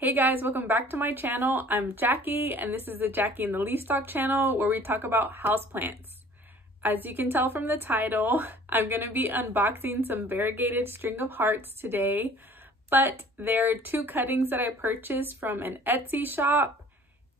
Hey guys, welcome back to my channel. I'm Jackie and this is the Jackie and the Leaf Stock channel where we talk about houseplants. As you can tell from the title, I'm going to be unboxing some variegated string of hearts today, but there are two cuttings that I purchased from an Etsy shop,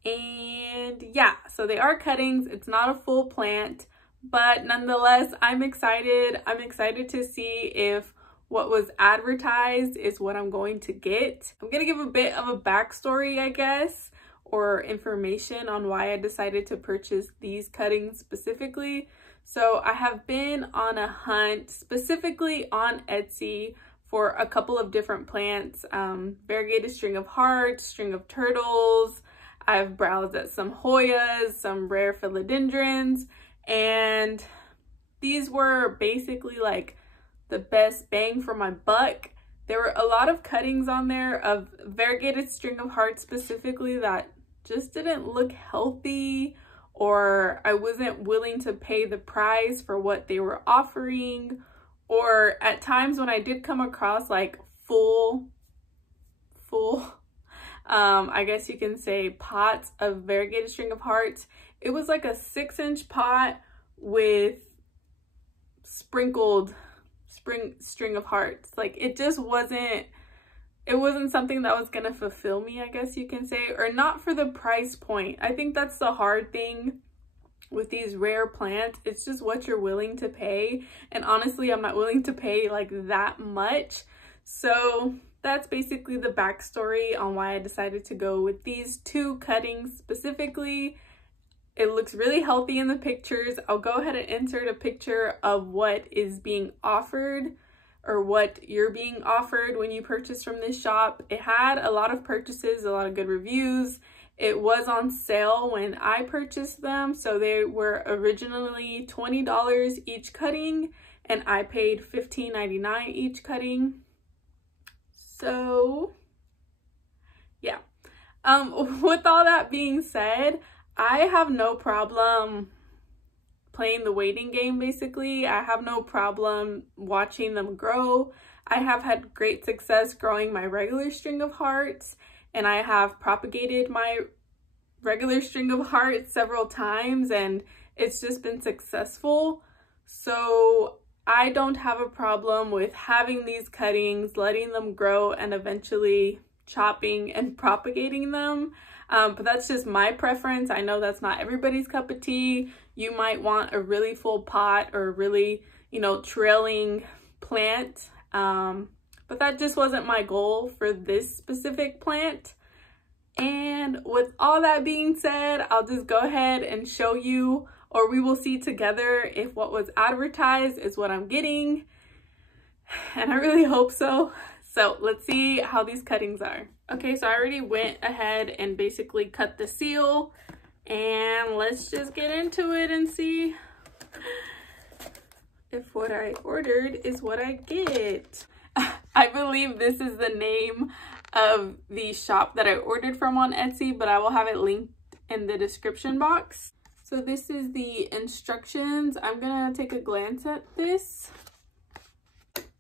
and yeah, so they are cuttings. It's not a full plant, but nonetheless, I'm excited. I'm excited to see if what was advertised is what I'm going to get. I'm gonna give a bit of a backstory, I guess, or information on why I decided to purchase these cuttings specifically. So I have been on a hunt specifically on Etsy for a couple of different plants, variegated string of hearts, string of turtles. I've browsed at some Hoyas, some rare philodendrons, and these were basically like the best bang for my buck. There were a lot of cuttings on there of variegated string of hearts specifically that just didn't look healthy, or I wasn't willing to pay the price for what they were offering. Or at times when I did come across like full I guess you can say pots of variegated string of hearts, it was like a 6-inch pot with sprinkled string of hearts. Like it just wasn't something that was gonna fulfill me, I guess you can say, or not for the price point. I think that's the hard thing with these rare plants. It's just what you're willing to pay, and honestly I'm not willing to pay like that much. So that's basically the backstory on why I decided to go with these two cuttings specifically. It looks really healthy in the pictures. I'll go ahead and insert a picture of what is being offered, or what you're being offered when you purchase from this shop. It had a lot of purchases, a lot of good reviews. It was on sale when I purchased them, so they were originally $20 each cutting, and I paid $15.99 each cutting. So yeah, with all that being said, I have no problem playing the waiting game, basically. I have no problem watching them grow. I have had great success growing my regular string of hearts, and I have propagated my regular string of hearts several times, and it's just been successful. So I don't have a problem with having these cuttings, letting them grow, and eventually chopping and propagating them. But that's just my preference. I know that's not everybody's cup of tea. You might want a really full pot or a really, trailing plant. But that just wasn't my goal for this specific plant. And with all that being said, I'll just go ahead and show you, or we will see together if what was advertised is what I'm getting. And I really hope so. So let's see how these cuttings are. Okay, so I already went ahead and basically cut the seal, and let's just get into it and see if what I ordered is what I get. I believe this is the name of the shop that I ordered from on Etsy, but I will have it linked in the description box. So this is the instructions. I'm gonna take a glance at this.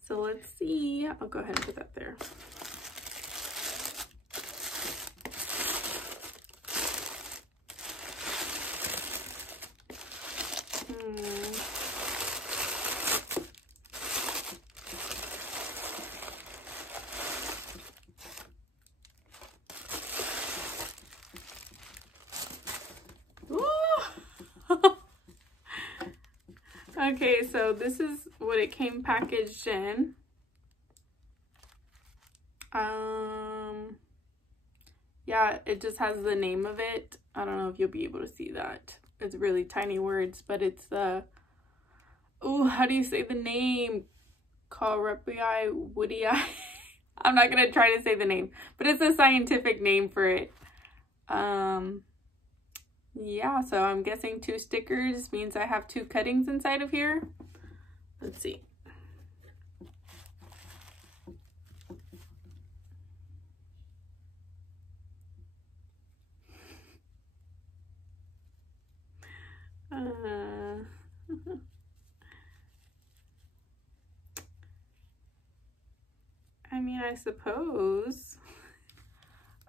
So let's see. I'll go ahead and put that there. Okay, so this is what it came packaged in. Yeah, it just has the name of it. I don't know if you'll be able to see that. It's really tiny words, but it's the, how do you say the name? Corepi woodii. I'm not gonna try to say the name, but it's a scientific name for it. Yeah, so I'm guessing 2 stickers means I have 2 cuttings inside of here. Let's see. I mean, I suppose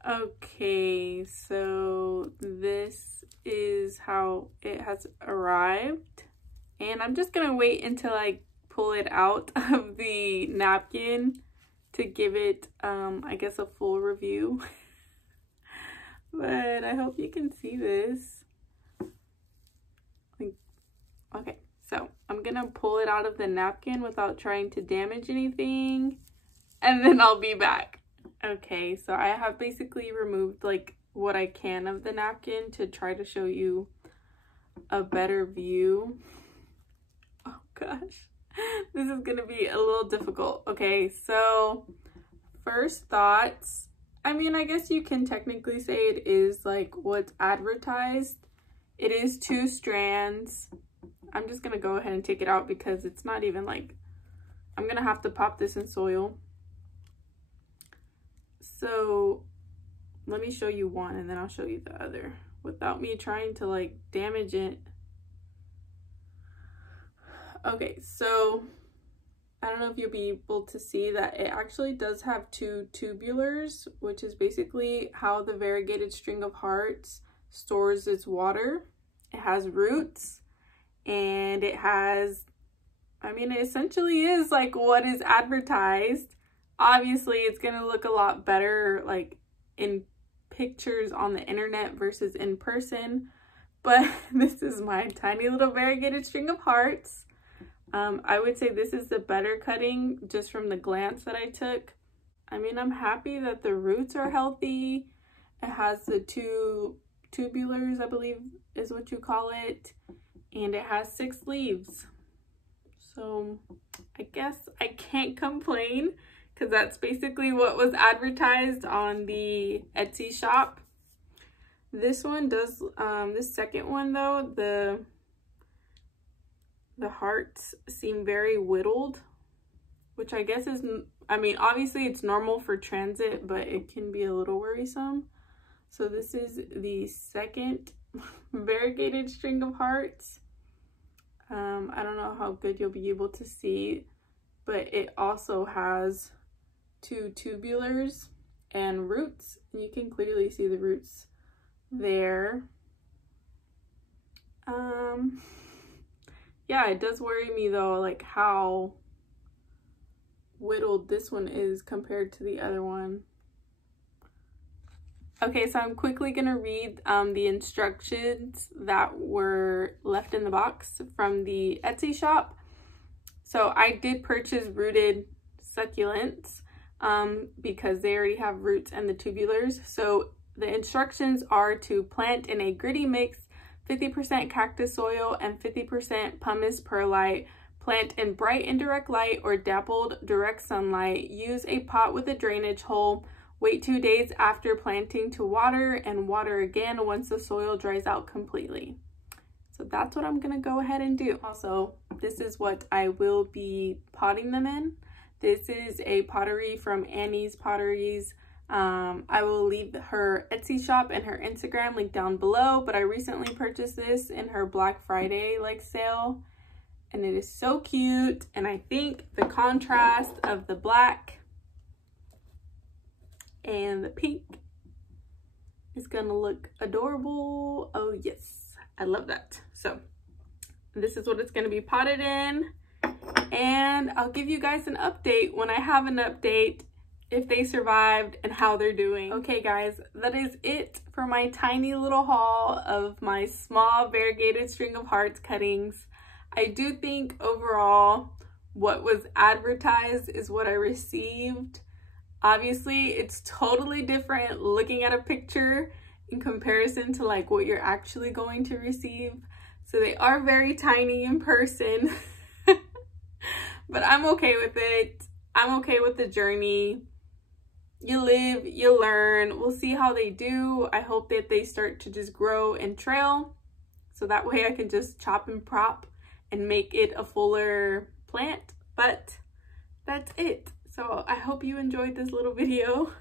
Okay, so this is how it has arrived. And I'm just gonna wait until I pull it out of the napkin to give it, I guess, a full review. But I hope you can see this. Okay, so I'm gonna pull it out of the napkin without trying to damage anything, and then I'll be back. Okay, so I have basically removed like what I can of the napkin to try to show you a better view. Oh gosh, this is gonna be a little difficult. Okay, so first thoughts. I mean, I guess you can technically say it is like what's advertised. It is 2 strands. I'm just gonna go ahead and take it out because it's not even like, I'm gonna have to pop this in soil. So let me show you one and then I'll show you the other without me trying to like damage it. Okay, so I don't know if you'll be able to see that it actually does have 2 tubulars, which is basically how the variegated string of hearts stores its water. It has roots, and it has, I mean, it essentially is like what is advertised. Obviously, it's gonna look a lot better like in pictures on the internet versus in person, but this is my tiny little variegated string of hearts. I would say this is the better cutting just from the glance that I took. I mean, I'm happy that the roots are healthy. It has the 2 tubulars, I believe is what you call it, and it has 6 leaves. So I guess I can't complain because that's basically what was advertised on the Etsy shop. This one does, this second one though, the hearts seem very whittled, which I guess is, I mean, obviously it's normal for transit, but it can be a little worrisome. So this is the second variegated string of hearts. I don't know how good you'll be able to see, but it also has 2 tubulars and roots. You can clearly see the roots there. Yeah, it does worry me though, like how whittled this one is compared to the other one. Okay, so I'm quickly gonna read the instructions that were left in the box from the Etsy shop. So I did purchase rooted succulents because they already have roots and the tubulars. So the instructions are to plant in a gritty mix, 50% cactus soil and 50% pumice perlite. Plant in bright indirect light or dappled direct sunlight. Use a pot with a drainage hole. Wait 2 days after planting to water, and water again once the soil dries out completely. So that's what I'm gonna go ahead and do. Also, this is what I will be potting them in. This is a pottery from Annie's Potteries. I will leave her Etsy shop and her Instagram link down below, but I recently purchased this in her Black Friday like sale, and it is so cute. And I think the contrast of the black and the pink is gonna look adorable. Oh yes, I love that. So this is what it's gonna be potted in, and I'll give you guys an update when I have an update, if they survived and how they're doing. Okay guys, that is it for my tiny little haul of my small variegated string of hearts cuttings. I do think overall what was advertised is what I received. Obviously it's totally different looking at a picture in comparison to like what you're actually going to receive. So they are very tiny in person, but I'm okay with it. I'm okay with the journey. You live, you learn. We'll see how they do. I hope that they start to just grow and trail, so that way I can just chop and prop and make it a fuller plant. But that's it. So I hope you enjoyed this little video,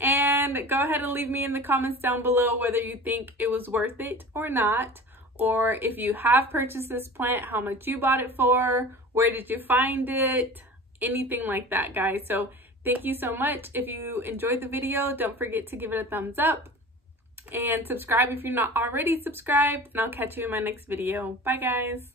and go ahead and leave me in the comments down below whether you think it was worth it or not, or if you have purchased this plant, how much you bought it for, where did you find it, anything like that, guys. So Thank you so much. If you enjoyed the video, don't forget to give it a thumbs up and subscribe if you're not already subscribed, and I'll catch you in my next video. Bye guys.